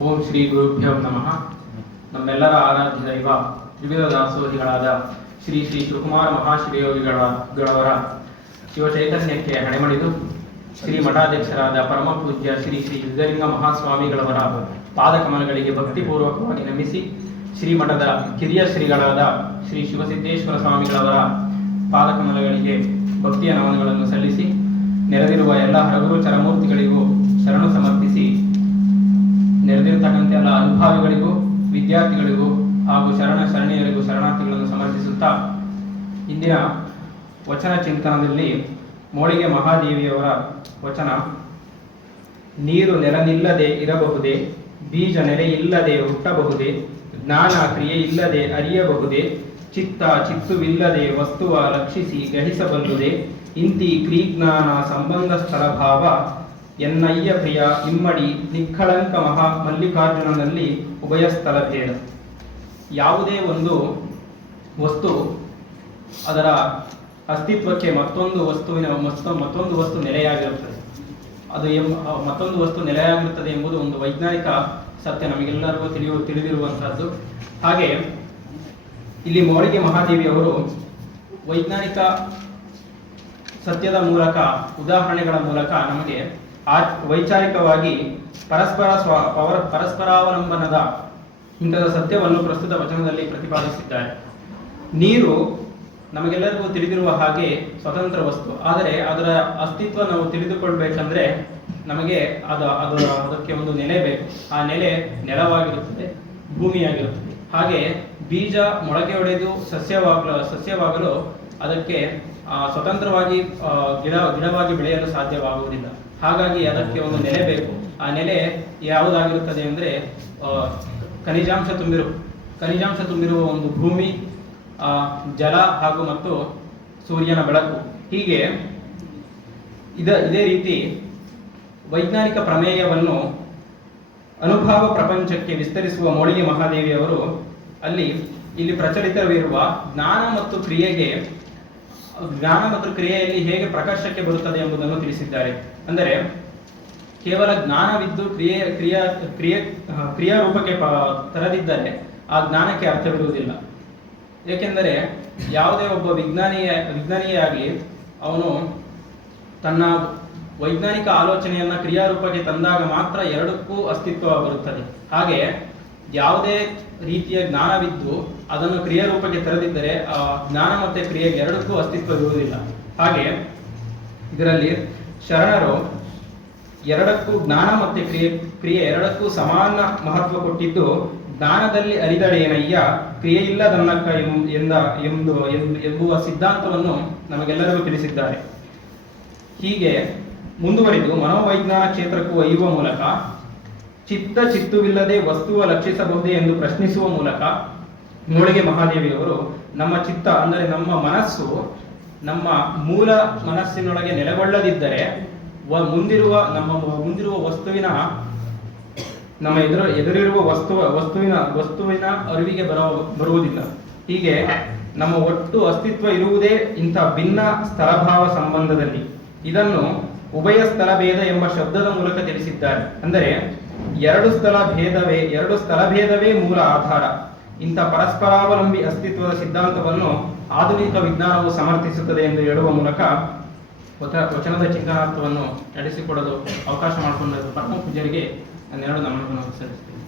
ಓಂ ಶ್ರೀ ಗುರುಭ್ಯೋ ನಮಃ. ನಮ್ಮೆಲ್ಲರ ಆರಾಧ್ಯ ದೈವ, ತ್ರಿವಿಧ ದಾಸೋಹಿಗಳಾದ ಶ್ರೀ ಶ್ರೀ ಶಿವಕುಮಾರ ಮಹಾಶ್ರೀಯೋಗಿಗಳವರ ಗಳವರ ಶಿವಚೈತನ್ಯಕ್ಕೆ ಹಣೆಮಣಿದು ಶ್ರೀ ಮಠಾಧ್ಯಕ್ಷರಾದ ಪರಮ ಪೂಜ್ಯ ಶ್ರೀ ಶ್ರೀ ಯುದ್ಧಲಿಂಗ ಮಹಾಸ್ವಾಮಿಗಳವರ ಪಾದಕಮಲಗಳಿಗೆ ಭಕ್ತಿಪೂರ್ವಕವಾಗಿ ನಮಿಸಿ ಶ್ರೀ ಮಠದ ಕಿರಿಯ ಶ್ರೀಗಳಾದ ಶ್ರೀ ಶಿವಸಿದ್ದೇಶ್ವರ ಸ್ವಾಮಿಗಳವರ ಪಾದಕಮಲಗಳಿಗೆ ಭಕ್ತಿಯ ನಮನಗಳನ್ನು ಸಲ್ಲಿಸಿ ನೆರೆದಿರುವ ಎಲ್ಲ ಹರಗುರು ಚರಮೂರ್ತಿಗಳಿಗೂ ಶರಣು ಸಮರ್ಪಿಸಿ ನೆರೆದಿರ್ತಕ್ಕಂಥ ಎಲ್ಲ ಅನುಭಾವಿಗಳಿಗೂ, ವಿದ್ಯಾರ್ಥಿಗಳಿಗೂ ಹಾಗೂ ಶರಣ ಶರಣೆಯರಿಗೂ ಶರಣಾರ್ಥಿಗಳನ್ನು ಸಮರ್ಪಿಸುತ್ತಾ ಇಂದಿನ ವಚನ ಚಿಂತನದಲ್ಲಿ ಮೋಳಿಗೆ ಮಹಾದೇವಿಯವರ ವಚನ, ನೀರು ನೆರನಿಲ್ಲದೆ ಇರಬಹುದೇ, ಬೀಜ ನೆರೆಯಿಲ್ಲದೆ ಹುಟ್ಟಬಹುದೇ, ಜ್ಞಾನ ಕ್ರಿಯೆ ಇಲ್ಲದೆ ಅರಿಯಬಹುದೇ, ಚಿತ್ತ ಚಿತ್ತುವಿಲ್ಲದೆ ವಸ್ತುವ ಲಕ್ಷಿಸಿ ಗ್ರಹಿಸಬಲ್ಲುದೇ, ಇಂತಿ ಕ್ರೀಜ್ಞಾನ ಸಂಬಂಧ ಸ್ಥಳ ಭಾವ ಎನ್ನಯ್ಯ ಪ್ರಿಯ ಇಮ್ಮಡಿ ನಿಖಳಂಕ ಮಹಾ ಮಲ್ಲಿಕಾರ್ಜುನನಲ್ಲಿ ಉಭಯ ಸ್ಥಳ ಭೇದ. ಯಾವುದೇ ಒಂದು ವಸ್ತು ಅದರ ಅಸ್ತಿತ್ವಕ್ಕೆ ಮತ್ತೊಂದು ವಸ್ತುವಿನ ಮತ್ತೊ- ಮತ್ತೊಂದು ವಸ್ತು ನೆಲೆಯಾಗಿರುತ್ತದೆ. ಅದು ಮತ್ತೊಂದು ವಸ್ತು ನೆಲೆಯಾಗಿರುತ್ತದೆ ಎಂಬುದು ಒಂದು ವೈಜ್ಞಾನಿಕ ಸತ್ಯ ನಮಗೆಲ್ಲರಿಗೂ ತಿಳಿಯು, ತಿಳಿದಿರುವಂತಹದ್ದು. ಹಾಗೆ ಇಲ್ಲಿ ಮೌಳಿಗೆ ಮಹಾದೇವಿಯವರು ವೈಜ್ಞಾನಿಕ ಸತ್ಯದ ಮೂಲಕ, ಉದಾಹರಣೆಗಳ ಮೂಲಕ ನಮಗೆ ಆ ವೈಚಾರಿಕವಾಗಿ ಪರಸ್ಪರ ಸ್ವ ಪವರ ಪರಸ್ಪರಾವಲಂಬನದ ಇಂತಹ ಸತ್ಯವನ್ನು ಪ್ರಸ್ತುತ ವಚನದಲ್ಲಿ ಪ್ರತಿಪಾದಿಸಿದ್ದಾರೆ. ನೀರು ನಮಗೆಲ್ಲರಿಗೂ ತಿಳಿದಿರುವ ಹಾಗೆ ಸ್ವತಂತ್ರ ವಸ್ತು. ಆದರೆ ಅದರ ಅಸ್ತಿತ್ವ ನಾವು ತಿಳಿದುಕೊಳ್ಬೇಕಂದ್ರೆ ನಮಗೆ ಅದು ಅದು ಅದಕ್ಕೆ ಒಂದು ನೆಲೆ ಬೇಕು. ಆ ನೆಲೆ ನೆಲವಾಗಿರುತ್ತದೆ, ಭೂಮಿಯಾಗಿರುತ್ತದೆ. ಹಾಗೆ ಬೀಜ ಮೊಳಕೆ ಒಡೆದು ಸಸ್ಯವಾಗಲು ಸಸ್ಯವಾಗಲು ಅದಕ್ಕೆ ಸ್ವತಂತ್ರವಾಗಿ ಗಿಡ, ಗಿಡವಾಗಿ ಬೆಳೆಯಲು ಸಾಧ್ಯವಾಗುವುದಿಲ್ಲ. ಹಾಗಾಗಿ ಅದಕ್ಕೆ ಒಂದು ನೆಲೆ ಬೇಕು. ಆ ನೆಲೆ ಯಾವುದಾಗಿರುತ್ತದೆ ಅಂದರೆ ಖನಿಜಾಂಶ ತುಂಬಿರು. ಖನಿಜಾಂಶ ತುಂಬಿರುವ ಒಂದು ಭೂಮಿ ಜಲ ಹಾಗೂ ಮತ್ತು ಸೂರ್ಯನ ಬೆಳಕು. ಹೀಗೆ ಇದ, ಇದೇ ರೀತಿ ವೈಜ್ಞಾನಿಕ ಪ್ರಮೇಯವನ್ನು ಅನುಭವ ಪ್ರಪಂಚಕ್ಕೆ ವಿಸ್ತರಿಸುವ ಮೌಳಿಗೆ ಮಹಾದೇವಿಯವರು ಅಲ್ಲಿ ಇಲ್ಲಿ ಪ್ರಚಲಿತವಿರುವ ಜ್ಞಾನ ಮತ್ತು ಕ್ರಿಯೆಗೆ ಜ್ಞಾನ ಮತ್ತು ಕ್ರಿಯೆಯಲ್ಲಿ ಹೇಗೆ ಪ್ರಕಾಶಕ್ಕೆ ಬರುತ್ತದೆ ಎಂಬುದನ್ನು ತಿಳಿಸಿದ್ದಾರೆ. ಅಂದರೆ, ಕೇವಲ ಜ್ಞಾನವಿದ್ದು ಕ್ರಿಯೆ, ಕ್ರಿಯಾ ಕ್ರಿಯೆ ಕ್ರಿಯಾ ರೂಪಕ್ಕೆ ತರದಿದ್ದರೆ ಆ ಜ್ಞಾನಕ್ಕೆ ಅರ್ಥವಿರುವುದಿಲ್ಲ ಏಕೆಂದರೆ, ಯಾವುದೇ ಒಬ್ಬ ವಿಜ್ಞಾನಿಯ ವಿಜ್ಞಾನಿಯಾಗಿ ಅವನು ತನ್ನ ವೈಜ್ಞಾನಿಕ ಆಲೋಚನೆಯನ್ನ ಕ್ರಿಯಾರೂಪಕ್ಕೆ ತಂದಾಗ ಮಾತ್ರ ಎರಡಕ್ಕೂ ಅಸ್ತಿತ್ವ ಬರುತ್ತದೆ ಹಾಗೆ ಯಾವುದೇ ರೀತಿಯ ಜ್ಞಾನವಿದ್ದು ಅದನ್ನು ಕ್ರಿಯಾರೂಪಕ್ಕೆ ತರದಿದ್ದರೆ, ಆ ಜ್ಞಾನ ಮತ್ತೆ ಕ್ರಿಯೆಗೆ ಎರಡಕ್ಕೂ ಅಸ್ತಿತ್ವ ಇರುವುದಿಲ್ಲ. ಹಾಗೆ ಇದರಲ್ಲಿ ಶರಣರು ಎರಡಕ್ಕೂ ಜ್ಞಾನ ಮತ್ತೆ ಕ್ರಿಯೆ ಕ್ರಿಯೆ ಎರಡಕ್ಕೂ ಸಮಾನ ಮಹತ್ವ ಕೊಟ್ಟಿದ್ದು, ಜ್ಞಾನದಲ್ಲಿ ಅರಿದಳೇನಯ್ಯ ಕ್ರಿಯೆ ಎಂದ, ಎಂದು ಎಂದು- ಎಂಬುವ ಸಿದ್ಧಾಂತವನ್ನು ನಮಗೆಲ್ಲರಿಗೂ ತಿಳಿಸಿದ್ದಾರೆ. ಹೀಗೆ ಮುಂದುವರಿದು ಮನೋವೈಜ್ಞಾನ ಕ್ಷೇತ್ರಕ್ಕೂ ಒಯ್ಯುವ ಮೂಲಕ ಚಿತ್ತ ಚಿತ್ತುವಿಲ್ಲದೆ ವಸ್ತುವ ಲಕ್ಷಿಸಬಹುದೇ ಎಂದು ಪ್ರಶ್ನಿಸುವ ಮೂಲಕ ಮೂಳಿಗೆ ಮಹಾದೇವಿಯವರು ನಮ್ಮ ಚಿತ್ತ ಅಂದರೆ ನಮ್ಮ ಮನಸ್ಸು ನಮ್ಮ ಮೂಲ ಮನಸ್ಸಿನೊಳಗೆ ನೆಲೆಗೊಳ್ಳದಿದ್ದರೆ ಮುಂದಿರುವ ನಮ್ಮ ಮುಂದಿರುವ ವಸ್ತುವಿನ ನಮ್ಮ ಎದುರು ಎದುರಿರುವ ವಸ್ತು ವಸ್ತುವಿನ ವಸ್ತುವಿನ ಅರಿವಿಗೆ ಬರ ಬರುವುದಿಲ್ಲ. ಹೀಗೆ ನಮ್ಮ ಒಟ್ಟು ಅಸ್ತಿತ್ವ ಇರುವುದೇ ಇಂಥ ಭಿನ್ನ ಸ್ಥಳಭಾವ ಸಂಬಂಧದಲ್ಲಿ. ಇದನ್ನು ಉಭಯ ಸ್ಥಳ ಭೇದ ಎಂಬ ಶಬ್ದದ ಮೂಲಕ ತಿಳಿಸಿದ್ದಾರೆ. ಅಂದರೆ ಎರಡು ಸ್ಥಳ ಭೇದವೇ, ಎರಡು ಸ್ಥಳ ಭೇದವೇ ಮೂಲ ಆಧಾರ. ಇಂಥ ಪರಸ್ಪರಾವಲಂಬಿ ಅಸ್ತಿತ್ವದ ಸಿದ್ಧಾಂತವನ್ನು ಆಧುನಿಕ ವಿಜ್ಞಾನವು ಸಮರ್ಥಿಸುತ್ತದೆ ಎಂದು ಹೇಳುವ ಮೂಲಕ ವಚನದ ಚಿಂತನಾರ್ಥವನ್ನು ನಡೆಸಿಕೊಡಲು ಅವಕಾಶ ಮಾಡಿಕೊಂಡ ಪರಮ ಪೂಜರಿಗೆ ನನ್ನೆರಡು ನಮನಗಳನ್ನು ಸಲ್ಲಿಸುತ್ತೇನೆ.